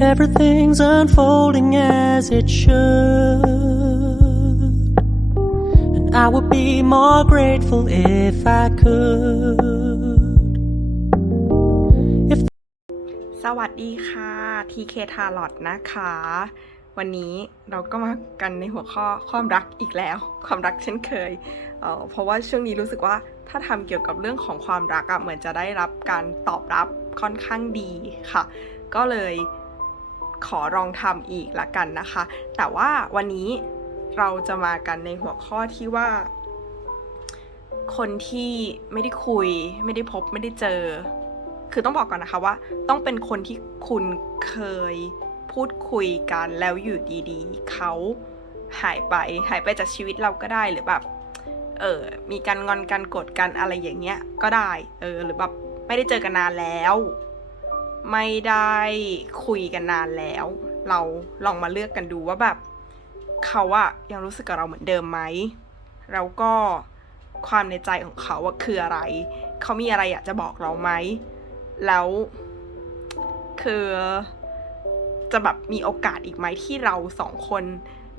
Everything's unfolding as it should. And I would be more grateful if I could. If สวัสดีค่ะ TK t a l o t นะคะ วันนี้เราก็มากันในหัวข้อความรักอีกแล้ว ความรักเช่นเคยเเพราะว่าช่วงนี้รู้สึกว่าถ้าทำเกี่ยวกับเรื่องของความรักอะเหมือนจะได้รับการตอบรับค่อนข้างดีค่ะ ก็เลย ขอลองทำอีกละกันนะคะ แต่ว่าวันนี้เราจะมากันในหัวข้อที่ว่า คนที่ไม่ได้คุย ไม่ได้พบไม่ได้เจอ คือต้องบอกก่อนนะคะว่า ต้องเป็นคนที่คุณเคยพูดคุยกันแล้วอยู่ดีๆ เขาหายไปหายไปจากชีวิตเราก็ได้หรือแบบเออมีการงอนกันกดกันอะไรอย่างเงี้ยก็ได้เออหรือแบบไม่ได้เจอกันนานแล้ว ไม่ได้คุยกันนานแล้ว เราลองมาเลือกกันดูว่าแบบเขาอะยังรู้สึกกับเราเหมือนเดิมไหมแล้วก็ความในใจของเขาอะคืออะไร เขามีอะไรอยากจะบอกเราไหม แล้วคือจะแบบมีโอกาสอีกไหมที่เราสองคน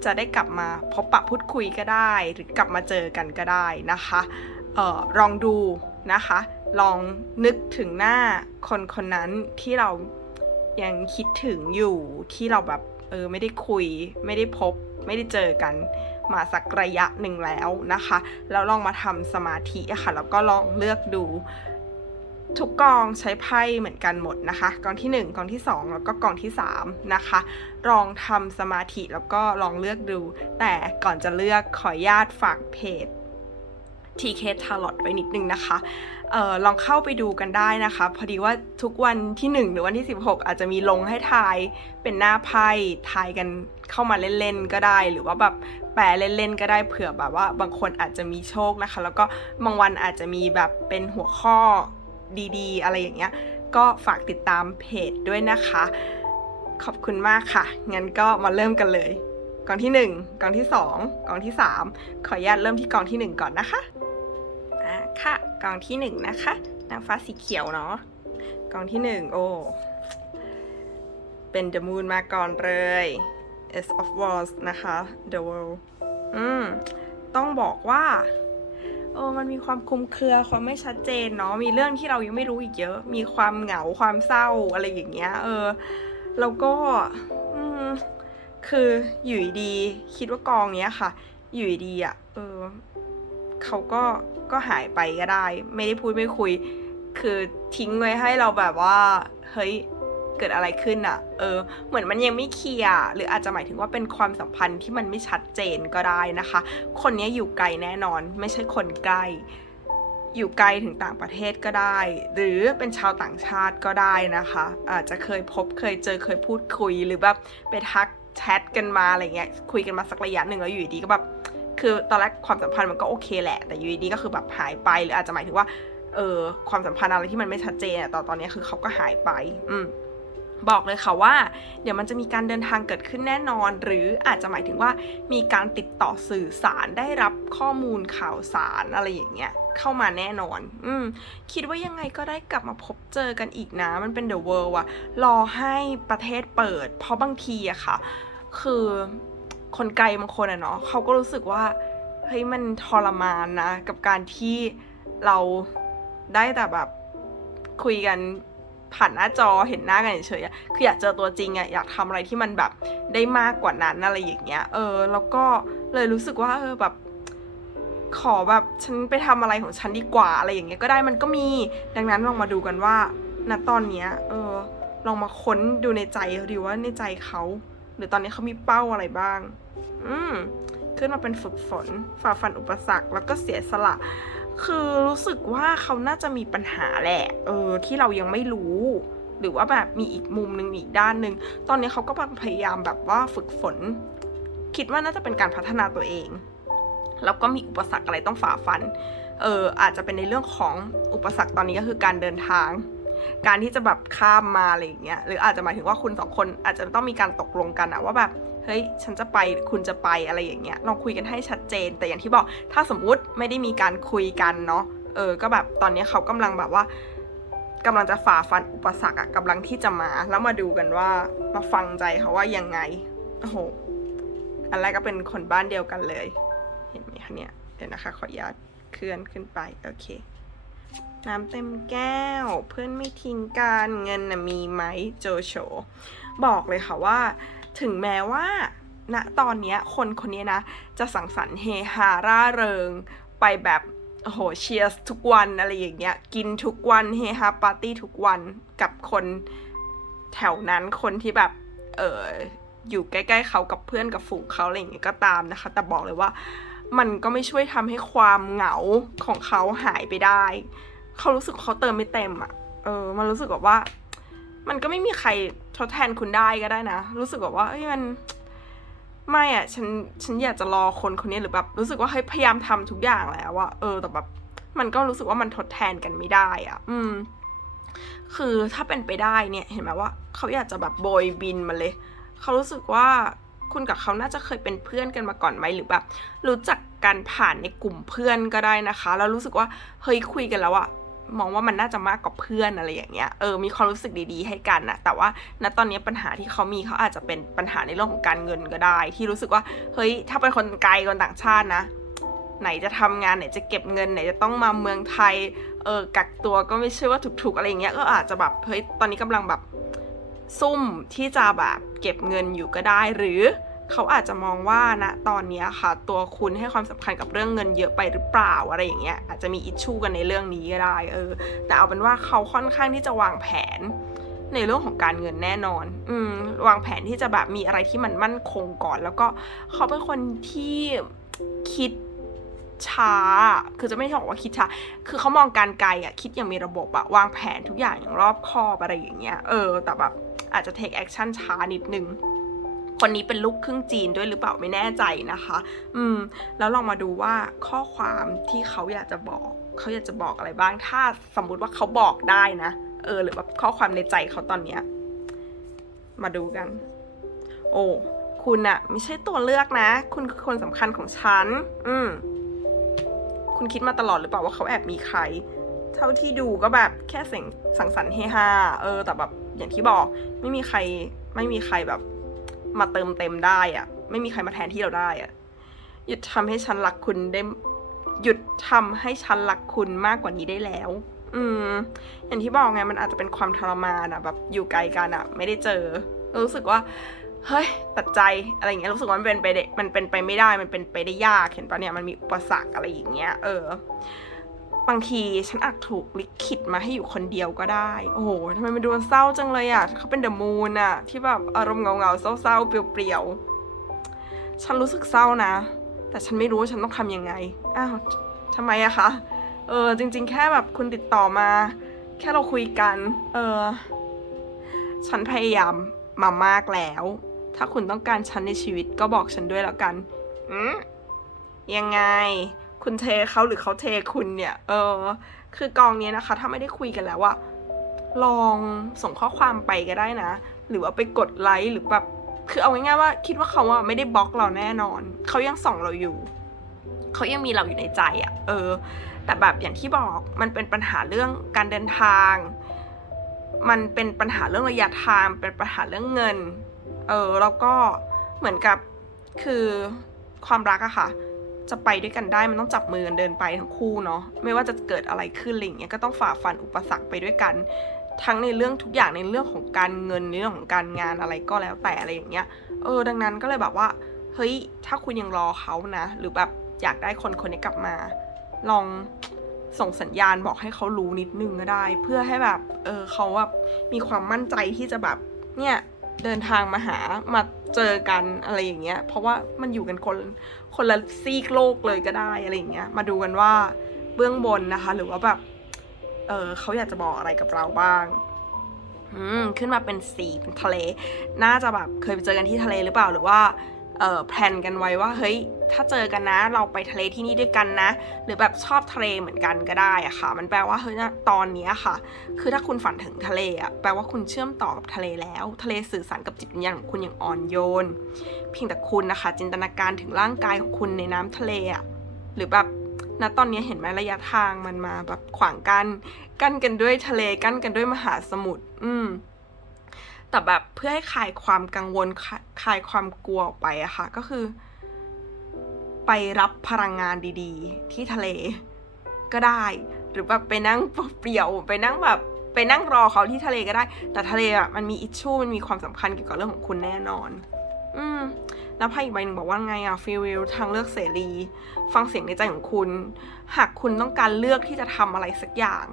จะได้กลับมาพบปะพูดคุยก็ได้ หรือกลับมาเจอกันก็ได้นะคะเออลองดูนะคะ ลองนึกถึงหน้าคนคนนั้นที่เรายังคิดถึงอยู่ที่เราแบบเออไม่ได้คุย ไม่ได้พบ ไม่ได้เจอกัน มาสักระยะหนึ่งแล้วนะคะแล้วลองมาทำสมาธิค่ะแล้วก็ลองเลือกดูทุกกองใช้ไพ่เหมือนกันหมดนะคะ กองที่ 1 กองที่ 2 แล้วก็กองที่ 3 นะคะ ลองทำสมาธิแล้วก็ลองเลือกดู แต่ก่อนจะเลือกขออนุญาตฝากเพจ TK Tarot ไว้นิดนึงนะคะ ออลองเข้าไปดูกันได้นะคะ พอดีว่าทุกวันที่ 1 หรือวันที่ 16 อาจจะมีลงให้ทายเป็นหน้าไพ่ทายกันเข้ามาเล่นๆก็ได้ หรือว่าแบบแปลเล่นๆก็ได้เผื่อแบบว่าบางคนอาจจะมีโชคนะคะ แล้วก็บางวันอาจจะมีแบบเป็นหัวข้อดีๆ อะไรอย่างเงี้ยก็ฝากติดตามเพจด้วยนะคะ ขอบคุณมากค่ะ งั้นก็มาเริ่มกันเลย กองที่ 1 กองที่ 2 กองที่ 3 ขออนุญาตเริ่มที่กองที่ 1 ก่อนนะคะ อ่าค่ะกองที่1นะคะนางฟ้าสีเขียวเนาะกองที่1โอ้เป็น The Moon มาก่อนเลย S of Wands นะคะ The World อืมต้องบอกว่าเออมันมีความคลุมเครือความไม่ชัดเจนเนาะมีเรื่องที่เรายังไม่รู้อีกเยอะ มีความเหงาความเศร้าอะไรอย่างเงี้ย เออแล้วก็อืมคืออยู่ดี คิดว่ากองเนี้ยค่ะ อยู่ดีอะเออ เขาก็ก็หายไปก็ได้ ไม่ได้พูดไม่คุย คือทิ้งไว้ให้เราแบบว่า เฮ้ยเกิดอะไรขึ้นอะ่ะ เออ เหมือนมันยังไม่เคลียร์หรืออาจจะหมายถึงว่าเป็นความสัมพันธ์ที่มันไม่ชัดเจนก็ได้นะคะ คนนี้อยู่ไกลแน่นอน ไม่ใช่คนใกล้อยู่ไกลถึงต่างประเทศก็ได้ หรือเป็นชาวต่างชาติก็ได้นะคะ อาจจะเคยพบเคยเจอเคยพูดคุยหรือแบบไปทักแชทกันมาอะไรเงี้ยคุยกันมาสักระยะหนึ่งแล้วอยู่ดีก็แบบ คือตอนแรกความสัมพันธ์มันก็โอเคแหละ แต่อยู่ดีๆก็คือแบบหายไปหรืออาจจะหมายถึงว่า เออความสัมพันธ์อะไรที่มันไม่ชัดเจนอะตอนตอนนี้คือเขาก็หายไป อืมบอกเลยค่ะว่า เดี๋ยวมันจะมีการเดินทางเกิดขึ้นแน่นอน หรืออาจจะหมายถึงว่ามีการติดต่อสื่อสารได้รับข้อมูลข่าวสารอะไรอย่างเงี้ยเข้ามาแน่นอน อืมคิดว่ายังไงก็ได้กลับมาพบเจอกันอีกนะ มันเป็นเดอะเวิลด์อะรอให้ประเทศเปิด เพราะบางทีอะค่ะ คือ คนไกลบางคนอะเนาะเขาก็รู้สึกว่าเฮ้ยมันทรมานนะ กับการที่เราได้แต่แบบคุยกันผ่านหน้าจอเห็นหน้ากันเฉยๆคืออยากเจอตัวจริงอะอยากทำอะไรที่มันแบบได้มากกว่านั้นอะไรอย่างเงี้ย เออ แล้วก็เลยรู้สึกว่าเออแบบขอแบบฉันไปทำอะไรของฉันดีกว่าอะไรอย่างเงี้ยก็ได้มันก็มีดังนั้นลองมาดูกันว่าณตอนเนี้ยเออลองมาค้นดูในใจเขาดีว่าในใจเขา หรือตอนนี้เขามีเป้าอะไรบ้าง อืมขึ้นมาเป็นฝึกฝน ฝ่าฟันอุปสรรคแล้วก็เสียสละ คือรู้สึกว่าเขาน่าจะมีปัญหาแหละ เออ ที่เรายังไม่รู้ หรือว่าแบบมีอีกมุมหนึ่งมีอีกด้านหนึ่งตอนนี้เขาก็พยายามแบบว่าฝึกฝน คิดว่าน่าจะเป็นการพัฒนาตัวเอง แล้วก็มีอุปสรรคอะไรต้องฝ่าฟัน เอออาจจะเป็นในเรื่องของอุปสรรคตอนนี้ก็คือการเดินทาง การที่จะแบบข้ามมาอะไรอย่างเงี้ยหรืออาจจะหมายถึงว่าคุณสองคนอาจจะต้องมีการตกลงกันอะว่าแบบเฮ้ยฉันจะไปคุณจะไปอะไรอย่างเงี้ยลองคุยกันให้ชัดเจน แต่อย่างที่บอกถ้าสมมุติไม่ได้มีการคุยกันเนาะเออก็แบบตอนนี้เขากำลังแบบว่ากำลังจะฝ่าฟันอุปสรรคอะกำลังที่จะมา แล้วมาดูกันว่ามาฟังใจเขาว่ายังไงโอ้โหอันแรกก็เป็นคนบ้านเดียวกันเลย เห็นไหมคะเนี่ยเดี๋ยวนะคะ ขออนุญาตเคลื่อนขึ้นไป โอเค น้ำเต็มแก้ว เพื่อนไม่ทิ้งกันเงินนะมีไหมโจโฉบอกเลยค่ะว่า ถึงแม้ว่าณตอนนี้คนคนนี้นะ จะสังสรรค์เฮฮาร่าเริงไปแบบโอ้โหเชียร์ทุกวันอะไรอย่างเงี้ย กินทุกวันเฮฮาปาร์ตี้ทุกวันกับคนแถวนั้นคนที่แบบ เอออยู่ใกล้ๆเขากับเพื่อนกับฝูงเขาอะไรอย่างเงี้ยก็ตามนะคะ แต่บอกเลยว่า มันก็ไม่ช่วยทำให้ความเหงาของเขาหายไปได้ เขารู้สึกเขาเติมไม่เต็มอะ่ะ เออ มันรู้สึกแบบว่า มันก็ไม่มีใครทดแทนคุณได้ก็ได้นะ รู้สึกแบบว่าเอ้ยมันไม่อะฉัน ฉันอยากจะรอคนคนนี้หรือแบบรู้สึกว่าเฮ้ยพยายามทำทุกอย่างแล้วอะเออ แต่แบบ มันก็รู้สึกว่ามันทดแทนกันไม่ได้อะอืม คือถ้าเป็นไปได้เนี่ย เห็นไหมว่าเขาอยากจะแบบโบยบินมาเลย เขารู้สึกว่าคุณกับเขาน่าจะเคยเป็นเพื่อนกันมาก่อนไหมหรือแบบ รู้จักกันผ่านในกลุ่มเพื่อนก็ได้นะคะ แล้วรู้สึกว่าเฮ้ยคุยกันแล้วอะ มองว่ามันน่าจะมากกว่าเพื่อนอะไรอย่างเงี้ย เออ มีความรู้สึกดีๆ ให้กันนะแต่ว่าณตอนนี้ปัญหาที่เขามีเขาอาจจะเป็นปัญหาในเรื่องของการเงินก็ได้ ที่รู้สึกว่า เฮ้ย ถ้าเป็นคนไกลคนต่างชาตินะ ไหนจะทำงานไหนจะเก็บเงินไหนจะต้องมาเมืองไทย เออ กักตัวก็ไม่ใช่ว่าถูกๆอะไรอย่างเงี้ย ก็อาจจะแบบ เฮ้ย ตอนนี้กำลังแบบซุ่มที่จะแบบเก็บเงินอยู่ก็ได้ หรือ เขาอาจจะมองว่านะตอนนี้ค่ะ ตัวคุณให้ความสำคัญกับเรื่องเงินเยอะไปหรือเปล่าอะไรอย่างเงี้ยอาจจะมีอิชชูกันในเรื่องนี้ก็ได้เออ แต่เอาเป็นว่าเขาค่อนข้างที่จะวางแผนในเรื่องของการเงินแน่นอน อืม วางแผนที่จะแบบมีอะไรที่มันมั่นคงก่อน แล้วก็เขาเป็นคนที่คิดช้า คือจะไม่ใช่บอกว่าคิดช้า คือเขามองการไกลอะคิดอย่างมีระบบอะวางแผนทุกอย่างอย่างรอบคอบอะไรอย่างเงี้ย เออ แต่แบบอาจจะ take action ช้านิดนึง คนนี้เป็นลูกครึ่งจีนด้วยหรือเปล่าไม่แน่ใจนะคะ อืม แล้วลองมาดูว่าข้อความที่เขาอยากจะบอก เขาอยากจะบอกอะไรบ้าง ถ้าสมมุติว่าเขาบอกได้นะ เออ หรือแบบข้อความในใจเขาตอนเนี้ย มาดูกัน โอ้ คุณอะไม่ใช่ตัวเลือกนะ คุณคือคนสำคัญของฉัน อืม คุณคิดมาตลอดหรือเปล่าว่าเขาแอบมีใคร เท่าที่ดูก็แบบแค่เสียงสังสรรค์เฮฮา เออ แต่แบบอย่างที่บอก ไม่มีใคร ไม่มีใครแบบ มาเติมเต็มได้อะไม่มีใครมาแทนที่เราได้อะหยุดทำให้ฉันรักคุณได้หยุดทำให้ฉันรักคุณมากกว่านี้ได้แล้ว อืม อย่างที่บอกไงมันอาจจะเป็นความทรมานอะแบบอยู่ไกลกันอะไม่ได้เจอ รู้สึกว่าเฮ้ยตัดใจอะไรอย่างเงี้ยรู้สึกว่ามันเป็นไปได้มันเป็นไปไม่ได้มันเป็นไปได้ยากเห็นปะเนี่ยมันมีอุปสรรคอะไรอย่างเงี้ยเออ บางทีฉันอาจถูกลิขิตมาให้อยู่คนเดียวก็ได้ โอ้โหทำไมมันดูเศร้าจังเลยอะเขาเป็นเดอะมูนอะ ที่แบบอารมณ์เงาๆเศร้าๆเปลี่ยวๆ ฉันรู้สึกเศร้านะ แต่ฉันไม่รู้ว่าฉันต้องทำยังไง อ้าวทำไมอะคะ เออจริง ๆ แค่แบบคุณติดต่อมา แค่เราคุยกัน เออ ฉันพยายามมามากแล้ว ถ้าคุณต้องการฉันในชีวิตก็บอกฉันด้วยแล้วกัน อืมยังไง คุณเทเขาหรือเขาเทคุณเนี่ย เออ คือกองนี้นะคะ ถ้าไม่ได้คุยกันแล้วอะลองส่งข้อความไปก็ได้นะ หรือว่าไปกดไลค์หรือแบบคือเอาง่ายๆว่าคิดว่าเขาอะไม่ได้บล็อกเราแน่นอน เขายังส่องเราอยู่ เขายังมีเราอยู่ในใจอะเออ แต่แบบอย่างที่บอกมันเป็นปัญหาเรื่องการเดินทาง มันเป็นปัญหาเรื่องระยะทาง เป็นปัญหาเรื่องเงิน เออ แล้วก็เหมือนกับคือความรักอะค่ะ จะไปด้วยกันได้มันต้องจับมือกันเดินไปทั้งคู่เนาะไม่ว่าจะเกิดอะไรขึ้นอะไรอย่างเงี้ยก็ต้องฝ่าฟันอุปสรรคไปด้วยกัน ทั้งในเรื่องทุกอย่างในเรื่องของการเงินในเรื่องของการงานอะไรก็แล้วแต่อะไรอย่างเงี้ยเออดังนั้นก็เลยแบบว่าเฮ้ยถ้าคุณยังรอเขานะ หรือแบบอยากได้คนคนนี้กลับมา ลองส่งสัญญาณบอกให้เขารู้นิดนึงก็ได้ เพื่อให้แบบเออเขาแบบมีความมั่นใจที่จะแบบเนี่ย เดินทางมาหามาเจอกันอะไรอย่างเงี้ย เพราะว่ามันอยู่กันคนคนละซีกโลกเลยก็ได้อะไรอย่างเงี้ย มาดูกันว่าเบื้องบนนะคะ หรือว่าแบบ เออเขาอยากจะบอกอะไรกับเราบ้างอืมขึ้นมาเป็นสีเป็นทะเล น่าจะแบบเคยไปเจอกันที่ทะเลหรือเปล่าหรือว่า แพลนกันไว้ว่าเฮ้ยถ้าเจอกันนะ เราไปทะเลที่นี่ด้วยกันนะ หรือแบบชอบทะเลเหมือนกันก็ได้อะค่ะ มันแปลว่าเฮ้ยนะตอนนี้ค่ะ คือถ้าคุณฝันถึงทะเลอะแปลว่าคุณเชื่อมต่อกับทะเลแล้ว ทะเลสื่อสารกับจิตวิญญาณของคุณอย่างอ่อนโยน เพียงแต่คุณนะคะ จินตนาการถึงร่างกายของคุณในน้ำทะเลอะหรือแบบณตอนนี้เห็นไหมระยะทางมันมาแบบขวางกัน กั้นกันด้วยทะเลกั้นกันด้วยมหาสมุทรอืม แต่แบบเพื่อให้คลายความกังวลคลายความกลัวออกไปอะค่ะ ก็คือ ไปรับพลังงานดีๆ ที่ทะเลก็ได้ หรือแบบไปนั่งเปลี่ยวไปนั่งแบบไปนั่งรอเขาที่ทะเลก็ได้ แต่ทะเลอะมันมีอิชชูมันมีความสำคัญเกี่ยวกับเรื่องของคุณแน่นอน อืมแล้วไพ่อีกใบหนึ่งบอกว่าไงอะฟีวิลทางเลือกเสรี ฟังเสียงในใจของคุณ หากคุณต้องการเลือกที่จะทำอะไรสักอย่าง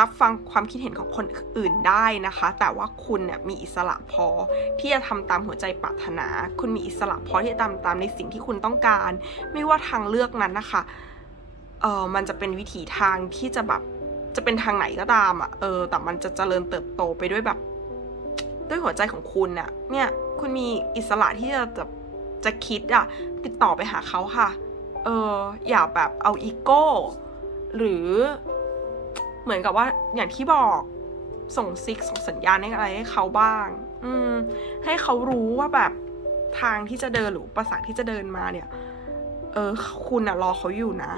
รับฟังความคิดเห็นของคนอื่นได้นะคะ แต่ว่าคุณเนี่ยมีอิสระพอที่จะทำตามหัวใจปรารถนา คุณมีอิสระพอที่จะทำตามในสิ่งที่คุณต้องการ ไม่ว่าทางเลือกนั้นนะคะเออมันจะเป็นวิถีทางที่จะแบบจะเป็นทางไหนก็ตามอะ่ะเออ แต่มันจะเจริญเติบโตไปด้วยแบบ ด้วยหัวใจของคุณน่ะ เนี่ย คุณมีอิสระที่จะจะจะคิดอะติดต่อไปหาเขาค่ะ เอออย่าแบบเอาอีโก้หรือ เหมือนกับว่าอย่างที่บอกส่งซิกส่งสัญญาณให้อะไรให้เขาบ้าง อืม ให้เขารู้ว่าแบบทางที่จะเดินหรือประสรรคที่จะเดินมาเนี่ย เออ คุณอะรอเขาอยู่นะ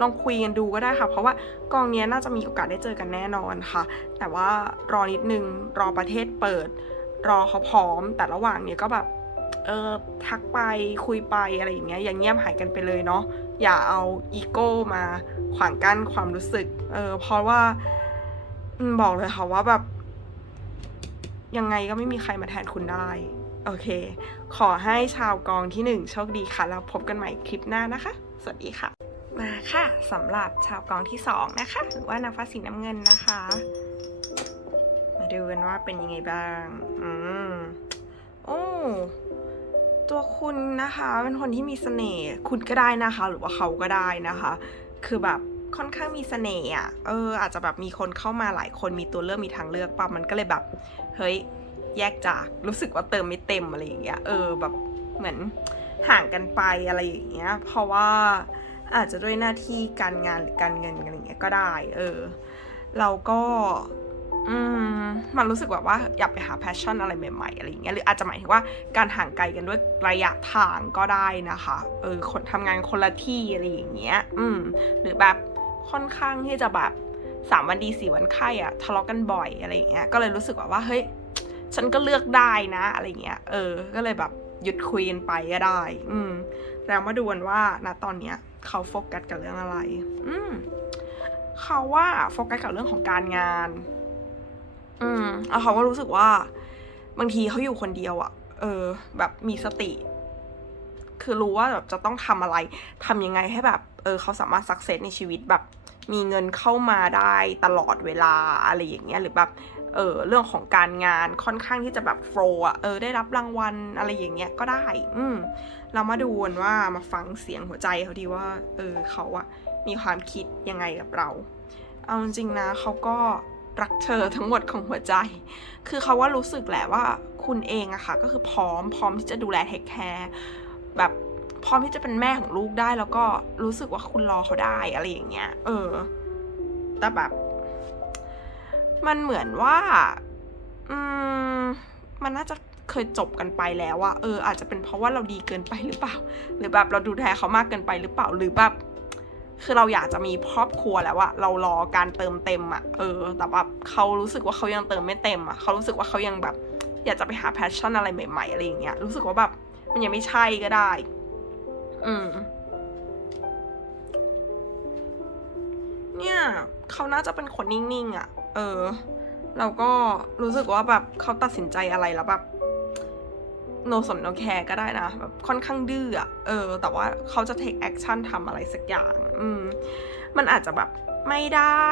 ลองคุยกันดูก็ได้ค่ะ เพราะว่ากองเนี้ยน่าจะมีโอกาสได้เจอกันแน่นอนค่ะ แต่ว่ารอนิดนึง รอประเทศเปิด รอเขาพร้อม แต่ระหว่างเนี้ยก็แบบ เออทักไปคุยไปอะไรอย่างเงี้ยอย่างเงียบหายกันไปเลยเนาะอย่าเอาอีโก้มาขวางกั้นความรู้สึก เออเพราะว่าบอกเลยค่ะว่าแบบ ยังไงก็ไม่มีใครมาแทนคุณได้ โอเค ขอให้ชาวกองที่หนึ่งโชคดีค่ะ แล้วพบกันใหม่คลิปหน้านะคะ สวัสดีค่ะ มาค่ะสำหรับชาวกองที่สองนะคะ หรือว่านางฟ้าสีน้ำเงินนะคะ มาดูกันว่าเป็นยังไงบ้าง อืมโอ้ ตัวคุณนะคะเป็นคนที่มีเสน่ห์คุณก็ได้นะคะ หรือว่าเขาก็ได้นะคะ คือแบบค่อนข้างมีเสน่ห์อะเออ อาจจะแบบมีคนเข้ามาหลายคนมีตัวเลือกมีทางเลือกป่ะมันก็เลยแบบ เฮ้ยแยกจากรู้สึกว่าเติมไม่เต็มอะไรอย่างเงี้ยเออแบบเหมือนห่างกันไปอะไรอย่างเงี้ย เพราะว่าอาจจะด้วยหน้าที่การงานหรือการเงินอะไรอย่างเงี้ยก็ได้ เออเราก็ อืมมันรู้สึกแบบว่าอยากไปหาแพชชั่นอะไรใหม่ๆอะไรอย่างเงี้ยหรืออาจจะหมายถึงว่าการห่างไกลกันด้วยระยะทางก็ได้นะคะเออคนทำงานคนละที่อะไรอย่างเงี้ย อืม หรือแบบค่อนข้างที่จะแบบสามวันดีสี่วันไข้อะทะเลาะกันบ่อยอะไรอย่างเงี้ยก็เลยรู้สึกแบบว่าเฮ้ยฉันก็เลือกได้นะอะไรเงี้ยเออ ก็เลยแบบหยุดคุยกันไปก็ได้ อืม แล้วมาดูกันว่าณตอนเนี้ย เขาโฟกัสกับเรื่องอะไร อืมเขาว่าโฟกัสกับเรื่องของการงาน อืมแล้วเขาก็รู้สึกว่า บางทีเขาอยู่คนเดียวอะเออ แบบมีสติ คือรู้ว่าแบบจะต้องทำอะไรทำยังไงให้แบบ เออ เขาสามารถสักเซสในชีวิตแบบ มีเงินเข้ามาได้ตลอดเวลาอะไรอย่างเงี้ย หรือแบบ เออ เรื่องของการงานค่อนข้างที่จะแบบโฟล์อะเออ ได้รับรางวัลอะไรอย่างเงี้ยก็ได้ อืม เรามาดูกันว่ามาฟังเสียงหัวใจเขาดีว่า เออ เขาอะมีความคิดยังไงกับเรา เอาจริงนะเขาก็ รักเธอทั้งหมดของหัวใจ คือเขาว่ารู้สึกแหละว่าคุณเองอะค่ะ ก็คือพร้อมพร้อมที่จะดูแลเทคแคร์แบบพร้อมที่จะเป็นแม่ของลูกได้แล้วก็รู้สึกว่าคุณรอเขาได้อะไรอย่างเงี้ย เออ แต่แบบ มันเหมือนว่า อืม มันน่าจะเคยจบกันไปแล้วอะเออ อาจจะเป็นเพราะว่าเราดีเกินไปหรือเปล่า หรือแบบเราดูแลเขามากเกินไปหรือเปล่า หรือแบบ คือเราอยากจะมีครอบครัวแล้วอะเรารอการเติมเต็มอะเออ แต่แบบเขารู้สึกว่าเขายังเติมไม่เต็มอะเขารู้สึกว่าเขายังแบบ อยากจะไปหาแพชชั่นอะไรใหม่ ๆ อะไรอย่างเงี้ย รู้สึกว่าแบบมันยังไม่ใช่ก็ได้ อืม เนี่ยเขาน่าจะเป็นคนนิ่งๆอะเออ เราก็รู้สึกว่าแบบเขาตัดสินใจอะไรแล้วแบบ โนสนโนแคร์ก็ได้นะแบบค่อนข้างดื้ออะเออ แต่ว่าเขาจะ take action ทำอะไรสักอย่าง อืม มันอาจจะแบบไม่ได้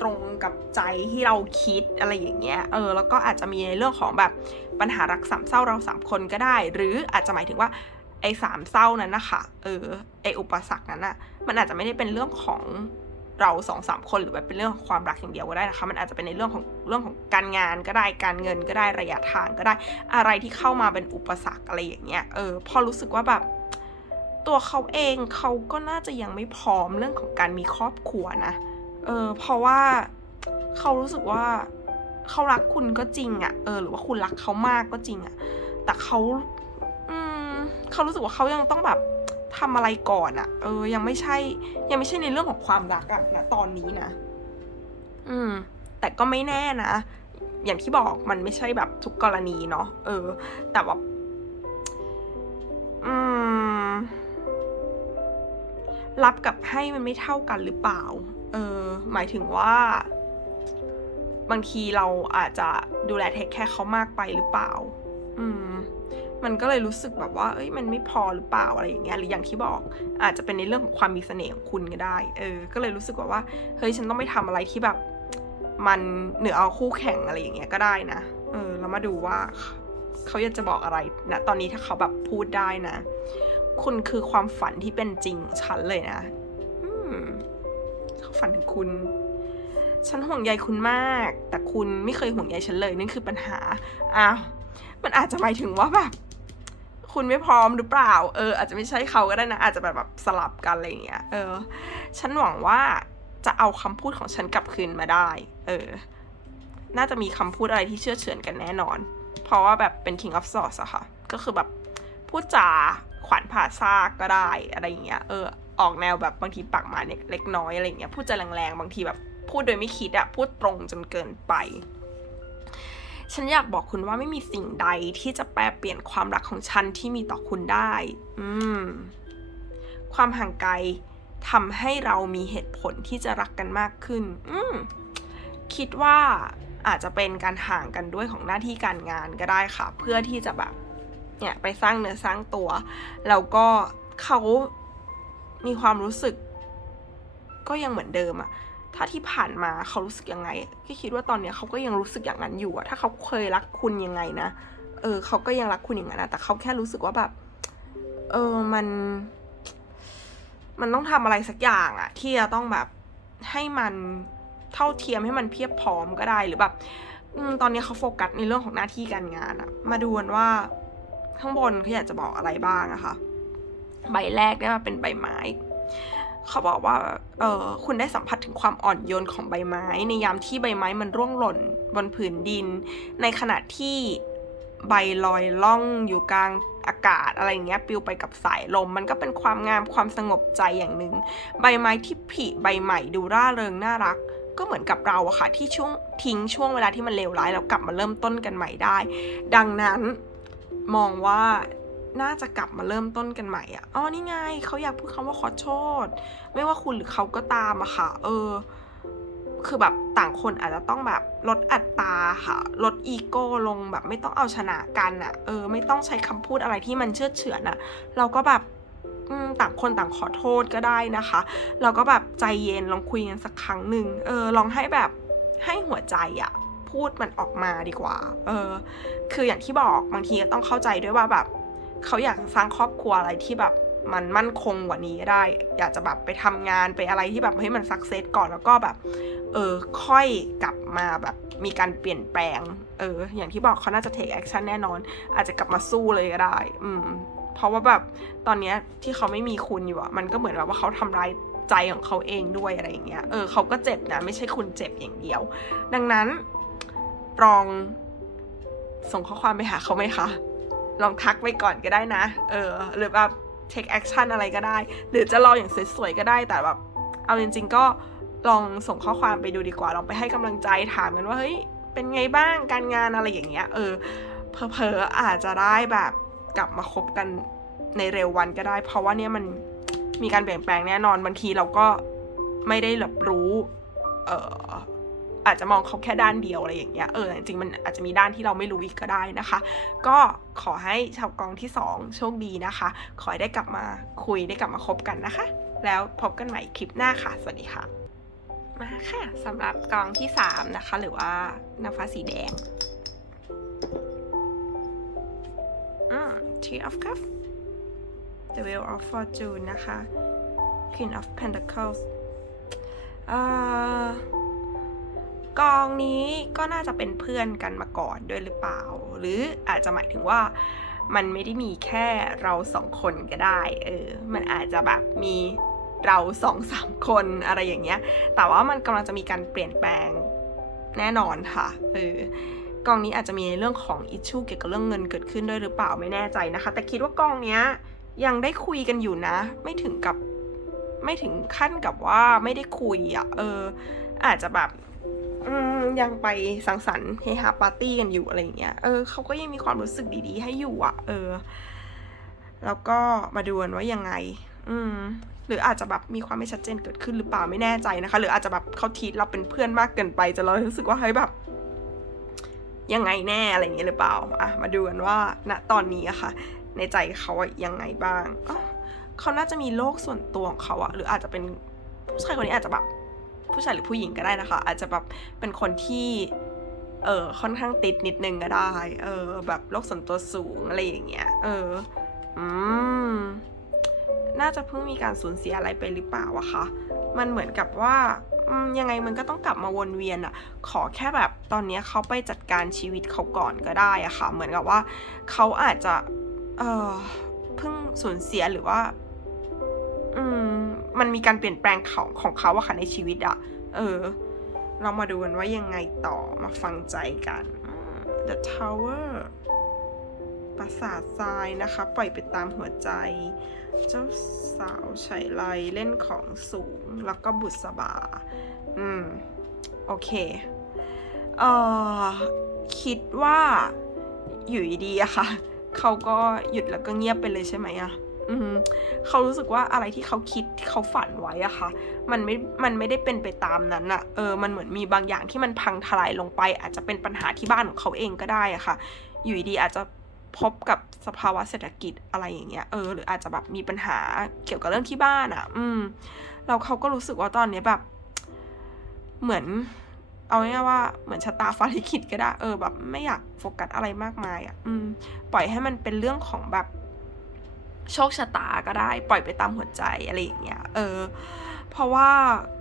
ตรงกับใจที่เราคิดอะไรอย่างเงี้ย เออ แล้วก็อาจจะมีในเรื่องของแบบปัญหารักสามเศร้าเราสามคนก็ได้ หรืออาจจะหมายถึงว่าไอ้สามเศร้านั้นนะคะ เออ ไอ้อุปสรรคนั้นอะมันอาจจะไม่ได้เป็นเรื่องของ เราสองสามคนหรือแบบเป็นเรื่องของความรักอย่างเดียวก็ได้นะคะ มันอาจจะเป็นในเรื่องของเรื่องของการงานก็ได้การเงินก็ได้ระยะทางก็ได้อะไรที่เข้ามาเป็นอุปสรรคอะไรอย่างเงี้ยเออพอรู้สึกว่าแบบตัวเขาเองเขาก็น่าจะยังไม่พร้อมเรื่องของการมีครอบครัวนะเออเพราะว่าเขารู้สึกว่าเขารักคุณก็จริงอะ่ะเออหรือว่าคุณรักเขามากก็จริงอะ่ะแต่เขาอืมเขารู้สึกว่าเขายังต้องแบบ ททำอะไรก่อนอะเออ ยังไม่ใช่ ยังไม่ใช่ในเรื่องของความรักอะนะตอนนี้นะ อืม แต่ก็ไม่แน่นะ อย่างที่บอกมันไม่ใช่แบบทุกกรณีเนาะเออ แต่ว่าอืม รับกับให้มันไม่เท่ากันหรือเปล่า เออ หมายถึงว่า บางทีเราอาจจะดูแลเทคแค่เขามากไปหรือเปล่า อืม มันก็เลยรู้สึกแบบว่า เอ้ย มันไม่พอหรือเปล่าอะไรอย่างเงี้ย หรืออย่างที่บอก อาจจะเป็นในเรื่องของความมีเสน่ห์ของคุณก็ได้ เออ ก็เลยรู้สึกว่าว่า เฮ้ย ฉันต้องไม่ทำอะไรที่แบบ มันเหนือเอาคู่แข่งอะไรอย่างเงี้ยก็ได้นะ เออ แล้วมาดูว่าเขาอยากจะบอกอะไรนะ ตอนนี้ถ้าเขาแบบพูดได้นะ คุณคือความฝันที่เป็นจริงฉันเลยนะอืมเขาฝันถึงคุณฉันห่วงใยคุณมาก แต่คุณไม่เคยห่วงใยฉันเลยนั่นคือปัญหา อ้าว มันอาจจะหมายถึงว่าแบบ คุณไม่พร้อมหรือเปล่า เออ อาจจะไม่ใช่เขาก็ได้นะ อาจจะแบบแบบสลับกันอะไรเงี้ย เออ ฉันหวังว่าจะเอาคำพูดของฉันกลับคืนมาได้ เออ น่าจะมีคำพูดอะไรที่เชื่อเฉือนกันแน่นอน เพราะว่าแบบเป็น King of Swords อะค่ะ ก็คือแบบพูดจาขวัญผ่าซากก็ได้อะไรเงี้ย เออ ออกแนวแบบบางทีปากมาเล็กน้อยอะไรเงี้ย พูดจาแรงๆ บางทีแบบพูดโดยไม่คิดอะพูดตรงจนเกินไป ฉันอยากบอกคุณว่าไม่มีสิ่งใดที่จะแปลเปลี่ยนความรักของฉันที่มีต่อคุณได้ อืม ความห่างไกลทำให้เรามีเหตุผลที่จะรักกันมากขึ้น อืม คิดว่าอาจจะเป็นการห่างกันด้วยของหน้าที่การงานก็ได้ค่ะ เพื่อที่จะแบบ เนี่ยไปสร้างเนื้อสร้างตัว แล้วก็เขามีความรู้สึก ก็ยังเหมือนเดิมอะ ถ้าที่ผ่านมาเขารู้สึกยังไงก็คิดว่าตอนเนี้ยเขาก็ยังรู้สึกอย่างนั้นอยู่อะถ้าเขาเคยรักคุณยังไงนะ เออเขาก็ยังรักคุณอย่างนั้นนะแต่เขาแค่รู้สึกว่าแบบ เออมัน มันต้องทำอะไรสักอย่างอะที่จะต้องแบบให้มันเท่าเทียมให้มันเพียบพร้อมก็ได้หรือแบบตอนนี้เขาโฟกัสในเรื่องของหน้าที่การงานอะมาดูกันว่าข้างบนเขาอยากจะบอกอะไรบ้างอะคะ ใบแรกได้มาเป็นใบไม้ เขาบอกว่าเออคุณได้สัมผัสถึงความอ่อนโยนของใบไม้ ในยามที่ใบไม้มันร่วงหล่นบนผืนดิน ในขณะที่ใบลอยล่องอยู่กลางอากาศอะไรอย่างเงี้ยปลิวไปกับสายลม มันก็เป็นความงามความสงบใจอย่างหนึ่งใบไม้ที่ผลิใบใหม่ดูร่าเริงน่ารัก ก็เหมือนกับเราอะค่ะที่ช่วงทิ้งช่วงเวลาที่มันเลวร้ายแล้วกลับมาเริ่มต้นกันใหม่ได้ ดังนั้นมองว่า น่าจะกลับมาเริ่มต้นกันใหม่อะอ๋อนี่ไงเขาอยากพูดคำว่าขอโทษไม่ว่าคุณหรือเขาก็ตามอะค่ะ เออ คือแบบต่างคนอาจจะต้องแบบลดอัตราค่ะ ลดอีโก้ลงแบบไม่ต้องเอาชนะกันอะเออ ไม่ต้องใช้คำพูดอะไรที่มันเชื่อเฉือนอะเราก็แบบต่างคนต่างขอโทษก็ได้นะคะ เราก็แบบใจเย็นลองคุยกันสักครั้งหนึ่งเออลองให้แบบให้หัวใจอะพูดมันออกมาดีกว่า เออ คืออย่างที่บอกบางทีก็ต้องเข้าใจด้วยว่าแบบ เขาอยากสร้างครอบครัวอะไรที่แบบมันมั่นคงกว่านี้ก็ได้ อยากจะแบบไปทำงานไปอะไรที่แบบให้มันสักเซสก่อนแล้วก็แบบ เออค่อยกลับมาแบบมีการเปลี่ยนแปลง เออ อย่างที่บอกเขาน่าจะ take action แน่นอน อาจจะกลับมาสู้เลยก็ได้ อืม เพราะว่าแบบตอนเนี้ยที่เขาไม่มีคุณอยู่อะมันก็เหมือนแบบว่าเขาทำร้ายใจของเขาเองด้วยอะไรอย่างเงี้ย เออเขาก็เจ็บนะ ไม่ใช่คุณเจ็บอย่างเดียว ดังนั้นลองส่งข้อความไปหาเขาไหมคะ ลองทักไปก่อนก็ได้นะ เออ หรือแบบ take action อะไรก็ได้ หรือจะรออย่างสวยๆก็ได้ แต่แบบ เอาจริง ๆ ก็ลองส่งข้อความไปดูดีกว่า ลองไปให้กำลังใจถามกันว่า เฮ้ย เป็นไงบ้าง การงานอะไรอย่างเงี้ย เออ เพอๆอาจจะได้แบบกลับมาคบกันในเร็ววันก็ได้ เพราะว่าเนี่ยมันมีการเปลี่ยนแปลงแน่นอน บางทีเราก็ไม่ได้รับรู้ เออ อาจจะมองเขาแค่ด้านเดียวอะไรอย่างเงี้ยเออจริงๆมันอาจจะมีด้านที่เราไม่รู้อีกก็ได้นะคะ ก็ขอให้ชาวกองที่ 2 โชคดีนะคะ ขอให้ได้กลับมาคุยได้กลับมาคบกันนะคะ แล้วพบกันใหม่คลิปหน้าค่ะ สวัสดีค่ะ มาค่ะสำหรับกองที่ 3 นะคะ หรือว่านางฟ้าสีแดงอืม Three of Cups The Wheel of Fortune นะคะ Queen of Pentacles อ่า กองนี้ก็น่าจะเป็นเพื่อนกันมาก่อนด้วยหรือเปล่า หรืออาจจะหมายถึงว่ามันไม่ได้มีแค่เราสองคนก็ได้ เออ มันอาจจะแบบมีเราสองสามคนอะไรอย่างเงี้ย แต่ว่ามันกำลังจะมีการเปลี่ยนแปลงแน่นอนค่ะ เออกองนี้อาจจะมีในเรื่องของอิชชูเกี่ยวกับเรื่องเงินเกิดขึ้นด้วยหรือเปล่าไม่แน่ใจนะคะ แต่คิดว่ากองเนี้ยยังได้คุยกันอยู่นะ ไม่ถึงกับไม่ถึงขั้นกับว่าไม่ได้คุยอะ่ะ เออ อาจจะแบบ ยังไปสังสรรค์เฮฮาปาร์ตี้กันอยู่อะไรอย่างเงี้ย เออเขาก็ยังมีความรู้สึกดีๆ ให้อยู่อะ่ะ เออ แล้วก็มาดูกันว่ายังไง อืม หรืออาจจะแบบมีความไม่ชัดเจนเกิดขึ้นหรือเปล่าไม่แน่ใจนะคะ หรืออาจจะแบบเขาทีเราเป็นเพื่อนมากเกินไปจนเรารู้สึกว่าเฮ้ยแบบ ยังไงแน่อะไรอย่างเงี้ยหรือเปล่า อะ มาดูกันว่าณตอนนี้อะค่ะ ในใจเขาอะยังไงบ้างเขาน่าจะมีโลกส่วนตัวของเขาอะหรืออาจจะเป็นผู้ชายคนนี้อาจจะแบบ ผู้ชายหรือผู้หญิงก็ได้นะคะ อาจจะแบบเป็นคนที่เออค่อนข้างติดนิดนึงก็ได้ เออ แบบโลกส่วนตัวสูงอะไรอย่างเงี้ย เออ อืม น่าจะเพิ่งมีการสูญเสียอะไรไปหรือเปล่าอะคะ มันเหมือนกับว่ายังไงมันก็ต้องกลับมาวนเวียนอะขอแค่แบบตอนนี้เขาไปจัดการชีวิตเขาก่อนก็ได้อะค่ะ เหมือนกับว่าเขาอาจจะ เออเพิ่งสูญเสียหรือว่า อืม มันมีการเปลี่ยนแปลงของของเขาอะค่ะในชีวิตอะเออ เรามาดูกันว่ายังไงต่อมาฟังใจกัน The Tower ปราสาททรายนะคะ ปล่อยไปตามหัวใจ เจ้าสาวไฉไลเล่นของสูง แล้วก็บุษบา อืม โอเค เอ่อ คิดว่าอยู่ดีๆอะค่ะ เขาก็หยุดแล้วก็เงียบไปเลยใช่ไหมอะ เขารู้สึกว่าอะไรที่เขาคิดที่เขาฝันไว้อะค่ะ มันไม่ มันไม่ได้เป็นไปตามนั้นอะเออ มันเหมือนมีบางอย่างที่มันพังทลายลงไป อาจจะเป็นปัญหาที่บ้านของเขาเองก็ได้อะค่ะ อยู่ดีๆอาจจะพบกับสภาวะเศรษฐกิจอะไรอย่างเงี้ย เออ หรืออาจจะแบบมีปัญหาเกี่ยวกับเรื่องที่บ้านอะอืมแล้วเขาก็รู้สึกว่าตอนเนี้ยแบบ เหมือน เอาง่ายว่าเหมือนชะตาฟ้าลิขิตก็ได้ เออ แบบ ไม่อยากโฟกัสอะไรมากมายอะอืม ปล่อยให้มันเป็นเรื่องของแบบ โชคชะตาก็ได้ปล่อยไปตามหัวใจอะไรอย่างเงี้ยเออ เพราะว่า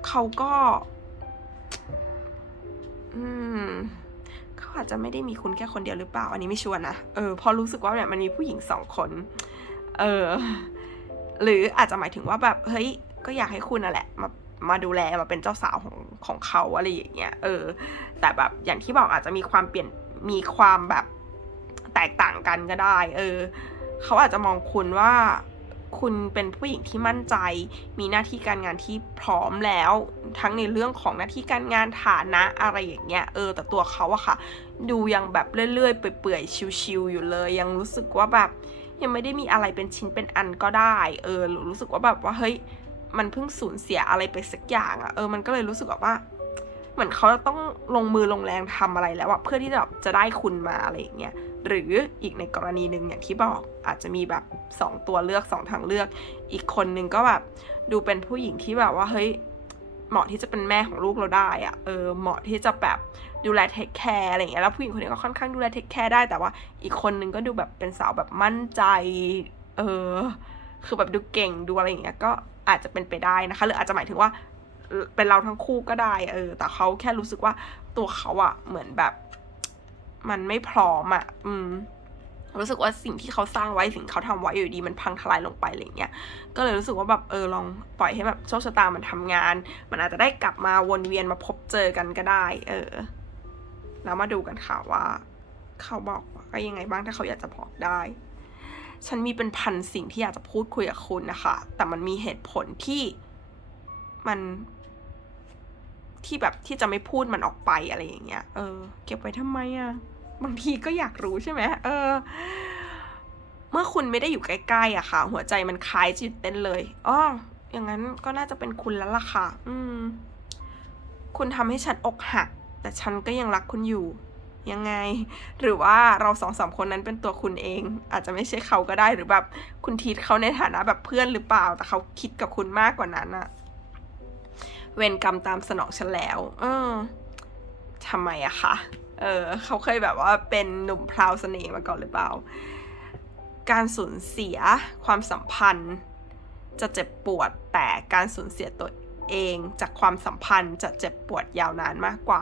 เขาก็ อืมเขาอาจจะไม่ได้มีคุณแค่คนเดียวหรือเปล่า อันนี้ไม่ชัวร์นะเออพอรู้สึกว่าเนี่ยมันมีผู้หญิงสองคน เออ หรืออาจจะหมายถึงว่าแบบเฮ้ยก็อยากให้คุณน่ะแหละมามาดูแลมาเป็นเจ้าสาวของของเขาอะไรอย่างเงี้ยเออ แต่แบบอย่างที่บอกอาจจะมีความเปลี่ยนมีความแบบแตกต่างกันก็ได้ เออ เขาอาจจะมองคุณว่าคุณเป็นผู้หญิงที่มั่นใจ มีหน้าที่การงานที่พร้อมแล้ว ทั้งในเรื่องของหน้าที่การงานฐานะอะไรอย่างเงี้ย เออ แต่ตัวเขาอะค่ะ ดูยังแบบเรื่อยๆเปื่อยๆ ชิวๆอยู่เลย ยังรู้สึกว่าแบบยังไม่ได้มีอะไรเป็นชิ้นเป็นอันก็ได้ เออหรือรู้สึกว่าแบบว่าเฮ้ย มันเพิ่งสูญเสียอะไรไปสักอย่างอะเออ มันก็เลยรู้สึกแบบว่า เหมือนเขาต้องลงมือลงแรงทำอะไรแล้วอะเพื่อที่จะแบบจะได้คุณมาอะไรอย่างเงี้ยหรืออีกในกรณีหนึ่งอย่างที่บอกอาจจะมีแบบสองตัวเลือกสองทางเลือก อีกคนนึงก็แบบดูเป็นผู้หญิงที่แบบว่าเฮ้ยเหมาะที่จะเป็นแม่ของลูกเราได้อะเออเหมาะที่จะแบบดูแลเทคแคร์อะไรอย่างเงี้ยแล้วผู้หญิงคนนี้ก็ค่อนข้างดูแลเทคแคร์ได้แต่ว่าอีกคนนึงก็ดูแบบเป็นสาวแบบมั่นใจ เออ คือแบบดูเก่งดูอะไรอย่างเงี้ยก็อาจจะเป็นไปได้นะคะ หรืออาจจะหมายถึงว่า เป็นเราทั้งคู่ก็ได้ เออ แต่เขาแค่รู้สึกว่าตัวเขาอะเหมือนแบบ มันไม่พร้อมอะอืม รู้สึกว่าสิ่งที่เขาสร้างไว้สิ่งเขาทำไว้อยู่ดีมันพังทลายลงไปอะไรเงี้ย ก็เลยรู้สึกว่าแบบเออลองปล่อยให้แบบโชคชะตามันทำงาน มันอาจจะได้กลับมาวนเวียนมาพบเจอกันก็ได้ เออ แล้วมาดูกันค่ะว่า เขาบอกว่ายังไงบ้างถ้าเขาอยากจะบอกได้ฉันมีเป็นพันสิ่งที่อยากจะพูดคุยกับคุณนะคะ แต่มันมีเหตุผลที่มัน ที่แบบที่จะไม่พูดมันออกไปอะไรอย่างเงี้ย เออ เก็บไว้ทำไมอะบางทีก็อยากรู้ใช่ไหมเออ เมื่อคุณไม่ได้อยู่ใกล้ๆอะค่ะ หัวใจมันคล้ายจะหยุดเต้นเลยอ๋ออย่างนั้นก็น่าจะเป็นคุณแล้วล่ะค่ะ อืม คุณทำให้ฉันอกหัก แต่ฉันก็ยังรักคุณอยู่ ยังไง หรือว่าเราสองสามคนนั้นเป็นตัวคุณเอง อาจจะไม่ใช่เขาก็ได้หรือแบบคุณทีทเขาในฐานะแบบเพื่อนหรือเปล่า แต่เขาคิดกับคุณมากกว่านั้นอะ เวรกรรมตามสนองฉันแล้ว เออทำไมอะคะเออเขาเคยแบบว่าเป็นหนุ่มพราวเสน่ห์มาก่อนหรือเปล่า การสูญเสียความสัมพันธ์ จะเจ็บปวดแต่การสูญเสียตัวเองจากความสัมพันธ์จะเจ็บปวดยาวนานมากกว่า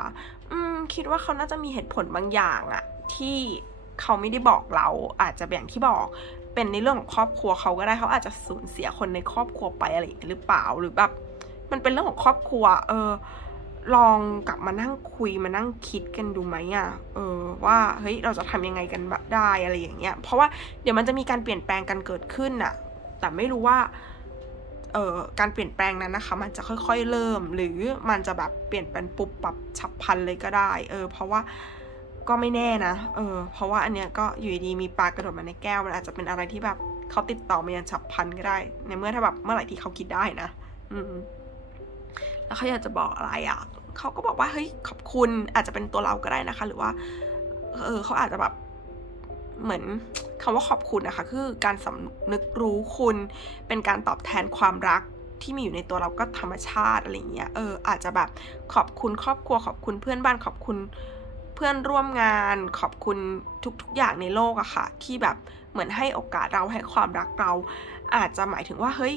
อืม คิดว่าเขาน่าจะมีเหตุผลบางอย่างอะที่เขาไม่ได้บอกเราอาจจะอย่างที่บอก เป็นในเรื่องของครอบครัวเขาก็ได้เขาอาจจะสูญเสียคนในครอบครัวไปอะไรอย่างนี้หรือเปล่าหรือแบบ มันเป็นเรื่องของครอบครัว เออ ลองกลับมานั่งคุยมานั่งคิดกันดูไหมอะเออ ว่าเฮ้ยเราจะทำยังไงกันแบบได้อะไรอย่างเงี้ย เพราะว่าเดี๋ยวมันจะมีการเปลี่ยนแปลงกันเกิดขึ้นอะแต่ไม่รู้ว่าเอ่อการเปลี่ยนแปลงนั้นนะคะ มันจะค่อยๆเริ่ม หรือมันจะแบบเปลี่ยนเป็นปุบปรับฉับพลันเลยก็ได้ เออ เพราะว่าก็ไม่แน่นะ เออ เพราะว่าอันเนี้ยก็อยู่ดีมีปลากระโดดมาในแก้ว มันอาจจะเป็นอะไรที่แบบเขาติดต่อมาอย่างฉับพลันก็ได้ ในเมื่อถ้าแบบเมื่อไหร่ที่เขาคิดได้นะ อืม แล้วเขาอยากจะบอกอะไรอะเขาก็บอกว่าเฮ้ยขอบคุณอาจจะเป็นตัวเราก็ได้นะคะ หรือว่า เออเขาอาจจะแบบเหมือนคำว่าขอบคุณนะคะ คือการสำนึกรู้คุณ เป็นการตอบแทนความรักที่มีอยู่ในตัวเราก็ธรรมชาติอะไรเงี้ย เออ อาจจะแบบขอบคุณครอบครัวขอบคุณเพื่อนบ้านขอบคุณเพื่อนร่วมงาน ขอบคุณทุกๆอย่างในโลกอะค่ะ ที่แบบเหมือนให้โอกาสเราให้ความรักเรา อาจจะหมายถึงว่าเฮ้ย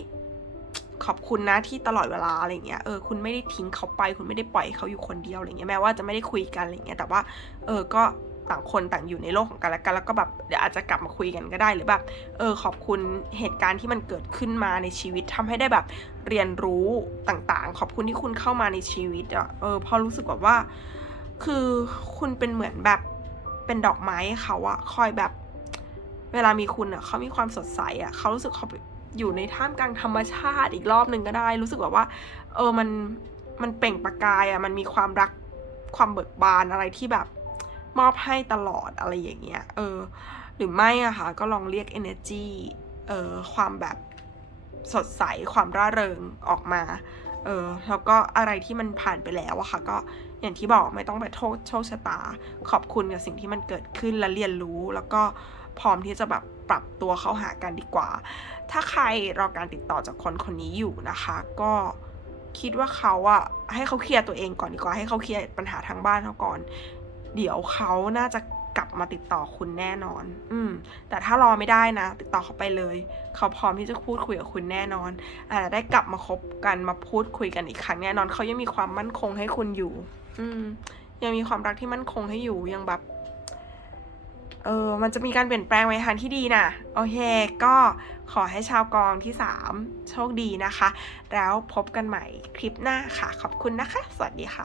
ขอบคุณนะที่ตลอดเวลาอะไรเงี้ยเออคุณไม่ได้ทิ้งเขาไป คุณไม่ได้ปล่อยเขาอยู่คนเดียวอะไรเงี้ยแม้ว่าจะไม่ได้คุยกันอะไรเงี้ยแต่ว่าเออก็ต่างคนต่างอยู่ในโลกของกันและกันแล้วก็แบบเดี๋ยวอาจจะกลับมาคุยกันก็ได้หรือแบบเออขอบคุณเหตุการณ์ที่มันเกิดขึ้นมาในชีวิตทำให้ได้แบบเรียนรู้ต่างๆ ขอบคุณที่คุณเข้ามาในชีวิตอะเออพอรู้สึกแบบว่า คือคุณเป็นเหมือนแบบเป็นดอกไม้เขาอะคอยแบบ เวลามีคุณอะเขามีความสดใสอะเขารู้สึกเขา อยู่ในท่ามกลางธรรมชาติอีกรอบหนึ่งก็ได้ รู้สึกแบบว่า เออมันมันเปล่งประกายอะมันมีความรักความเบิกบานอะไรที่แบบมอบให้ตลอดอะไรอย่างเงี้ยเออ หรือไม่อะค่ะก็ลองเรียก energy เออความแบบสดใสความร่าเริงออกมาเออแล้วก็อะไรที่มันผ่านไปแล้วอะค่ะ ก็อย่างที่บอกไม่ต้องไปโทษโชคชะตา ขอบคุณกับสิ่งที่มันเกิดขึ้นและเรียนรู้ แล้วก็พร้อมที่จะแบบ ปรับตัวเข้าหากันดีกว่า ถ้าใครรอการติดต่อจากคนคนนี้อยู่นะคะ ก็คิดว่าเขาอะให้เขาเคลียร์ตัวเองก่อนดีกว่า ให้เขาเคลียร์ปัญหาทางบ้านเขาก่อน เดี๋ยวเขาน่าจะกลับมาติดต่อคุณแน่นอน อืม แต่ถ้ารอไม่ได้นะ ติดต่อเขาไปเลย เขาพร้อมที่จะพูดคุยกับคุณแน่นอนอาจจะได้กลับมาคบกันมาพูดคุยกันอีกครั้งแน่นอน เขายังมีความมั่นคงให้คุณอยู่ อืม ยังมีความรักที่มั่นคงให้อยู่ ยังแบบ เออ มันจะมีการเปลี่ยนแปลงไปทางที่ดีนะโอเค ก็ขอให้ชาวกองที่ 3 โชคดีนะคะ แล้วพบกันใหม่คลิปหน้าค่ะ ขอบคุณนะคะ สวัสดีค่ะ